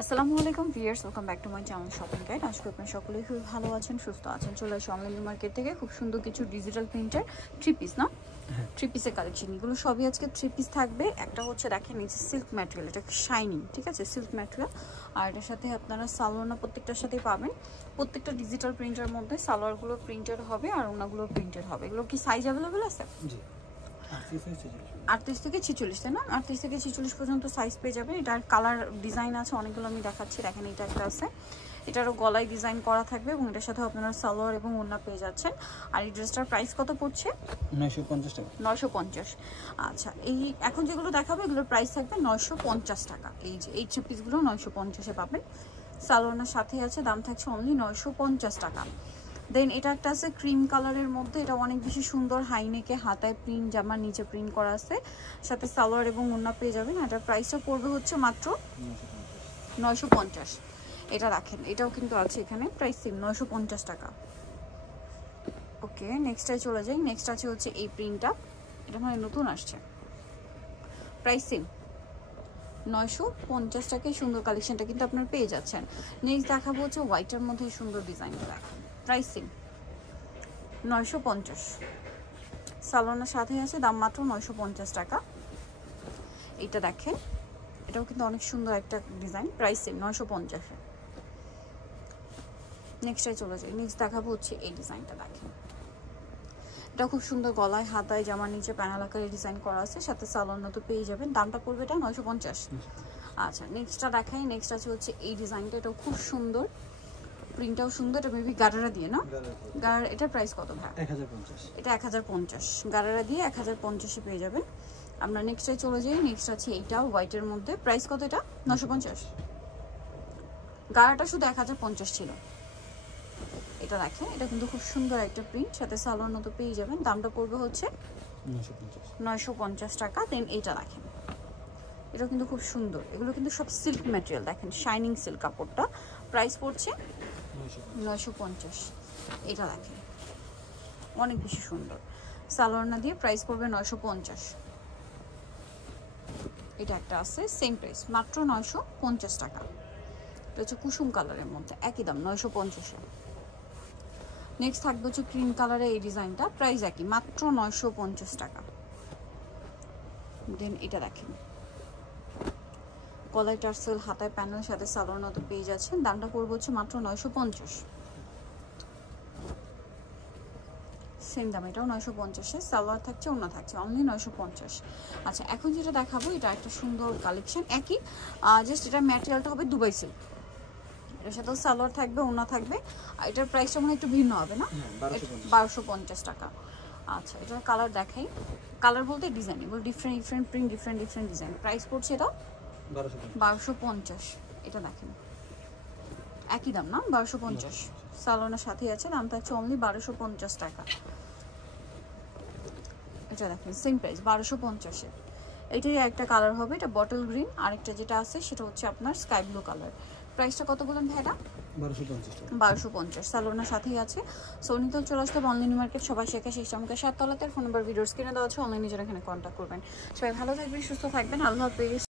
আসসালামু আলাইকুম viewers, welcome back to my channel shopping guide. আজকে আপনারা সকলেই খুব ভালো আছেন, সুস্থ আছেন। চলে আসি অনলাইন মার্কেট থেকে খুব সুন্দর কিছু ডিজিটাল প্রিন্টের থ্রি পিস না থ্রি পিসের কালেকশন। এগুলো সবই আজকে থ্রি পিস থাকবে। একটা হচ্ছে দেখেন এই যে সিল্ক ম্যাটেরিয়াল, এটা শাইনিং, ঠিক আছে, সিল্ক ম্যাটেরিয়াল। আর এটার সাথে আপনারা সালোয়ার প্রত্যেকটার সাথেই পাবেন। প্রত্যেকটা ডিজিটাল প্রিন্টের মধ্যে সালোয়ারগুলো প্রিন্টেড হবে আর ওনাগুলো প্রিন্টেড হবে। এগুলো কি সাইজ অ্যাভেলেবেল আছে? জি, 38 থেকে 46, তাই না? 38 থেকে 46 পর্যন্ত সাইজ পেয়ে যাবেন। এটার কালার ডিজাইন আছে অনেকগুলো, আমি দেখাচ্ছি। দেখেন এটা একটা আছে, এটারও গলায় ডিজাইন করা থাকবে এবং এটার সাথে আপনারা সালোয়ার এবং ওড়না পেয়ে যাচ্ছেন। আর এই ড্রেসটার প্রাইস কত পড়ছে? 950 টাকা। 950। আচ্ছা, এই এখন যেগুলো দেখাবো এগুলোর প্রাইস থাকবে 950 টাকা। এই যে এই থ্রি পিসগুলো 950-এ পাবেন। সালোয়ারের সাথে আছে, দাম থাকছে অনলি 950 টাকা। দেন এটা একটা আছে ক্রিম কালারের মধ্যে, এটা অনেক বেশি সুন্দর, হাইনেকে হাতায় প্রিন্ট, জামার নিচে প্রিন্ট করা আছে, সাথে সালোয়ার এবং ওড়না পেয়ে যাবেন। এটার প্রাইসটা পড়বে হচ্ছে মাত্র 950। এটা রাখেন, এটাও কিন্তু আছে এখানে, প্রাইস সেম 950 টাকা। ওকে, নেক্সটটায় চলে যাই। নেক্সট আছে হচ্ছে এই প্রিন্টটা, এটা মানে নতুন আসছে, প্রাইস সেম 950 টাকায় সুন্দর কালেকশনটা কিন্তু আপনারা পেয়ে যাচ্ছেন। নেক্সট দেখাবো হচ্ছে হোয়াইটের মধ্যে সুন্দর ডিজাইনটা, দেখেন প্রাইস সেম 950। সালোয়ারের সাথে আছে, দাম মাত্র 950 টাকা। এটা দেখেন, এটাও কিন্তু অনেক সুন্দর একটা ডিজাইন, প্রাইস সেম 950-এ। নেক্সটটাই চলে যাই। নেক্সট দেখাবো হচ্ছে এই ডিজাইনটা, দেখেন এটা খুব সুন্দর, গলায় হাতায় জামার নিচে প্যানেল আকারে ডিজাইন করা আছে, সাথে সালোয়ার তো পেয়ে যাবেন। দামটা পড়বে এটা 950। আচ্ছা, নেক্সটটা দেখাই। নেক্সট আছে হচ্ছে এই ডিজাইনটা, এটাও খুব সুন্দর, প্রিন্টটাও সুন্দর। এটা মেবি গারারা দিয়ে না? গারারা। এটার প্রাইস কত ভাই? 1050। এটা 1050, গারারা দিয়ে 1050-এ পেয়ে যাবেন। আমরা নেক্সটে চলে যাই। নেক্সট আছে এইটাও হোয়াইটের মধ্যে, প্রাইস কত? এটা 950। গারাটা শুধু 1050 ছিল। এটা দেখেন, এটা কিন্তু খুব সুন্দর একটা প্রিন্ট, সাথে সালোয়ার তো পেয়ে যাবেন। দামটা পড়বে হচ্ছে 950 টাকা। দেন এইটা দেখেন, এটা কিন্তু খুব সুন্দর, এগুলো কিন্তু সব সিল্ক ম্যাটেরিয়াল, দেখেন শাইনিং সিল্ক কাপড়টা, প্রাইস পড়ছে 950। এটা দেখেন অনেক বেশি সুন্দর, সালোয়ার দিয়ে প্রাইস পড়বে 950। এটা একটা আছে সেম প্রাইস, মাত্র 950 টাকা। এটা হচ্ছে কুসুম কালারের মধ্যে, একই দাম 950-এ। নেক্সট থাকবে হচ্ছে ক্রিম কালারের এই ডিজাইনটা, প্রাইস একই, মাত্র 950 টাকা। দেন এটা দেখেন, গলায় টার্সেল, হাতায় প্যানেল, সাথে সালোয়ার তো পেয়ে যাচ্ছেন। দামটা পড়বে হচ্ছে মাত্র 950। সেম দাম, এটাও 950-এ। সালোয়ার থাকছে, ওড়না থাকছে, অনলি 950। আচ্ছা, এখন যেটা দেখাবো এটা একটা সুন্দর কালেকশন, একই জাস্ট এটা ম্যাটেরিয়ালটা হবে দুবাই সিল্ক, এটার সাথেও সালোয়ার থাকবে, ওড়না থাকবে। আর এটার প্রাইসটা মনে একটু ভিন্ন হবে না? 1250 টাকা। আচ্ছা, এটার কালার দেখাই। কালার বলতে ডিজাইন, এগুলো different different print, different different design. Price পড়ছে এটা 1250। এটা দেখেন একই দাম না? 1250। সালোয়ারের সাথে আছে, দামটা হচ্ছে অনলি 1250 টাকা। এটা দেখেন সেম প্রাইস 1250-এ। এটাই একটা কালার হবে, এটা বটল গ্রিন। আরেকটা যেটা আছে সেটা হচ্ছে আপনার স্কাই ব্লু কালার। প্রাইসটা কত বলেন ভাইরা? 1250। সালোয়ারের সাথেই আছে। সোনিতে চলে আসতে অনলাইন মার্কেট, সবাই শেখা শেষ চমকে 7 তলাতে। ফোন নাম্বার ভিডিওস কিনে দেওয়া আছে, অনলাইনে যারা এখানে কন্ট্যাক্ট করবেন। সবাই ভালো থাকবেন, সুস্থ থাকবেন, আল্লাহ হাফেজ।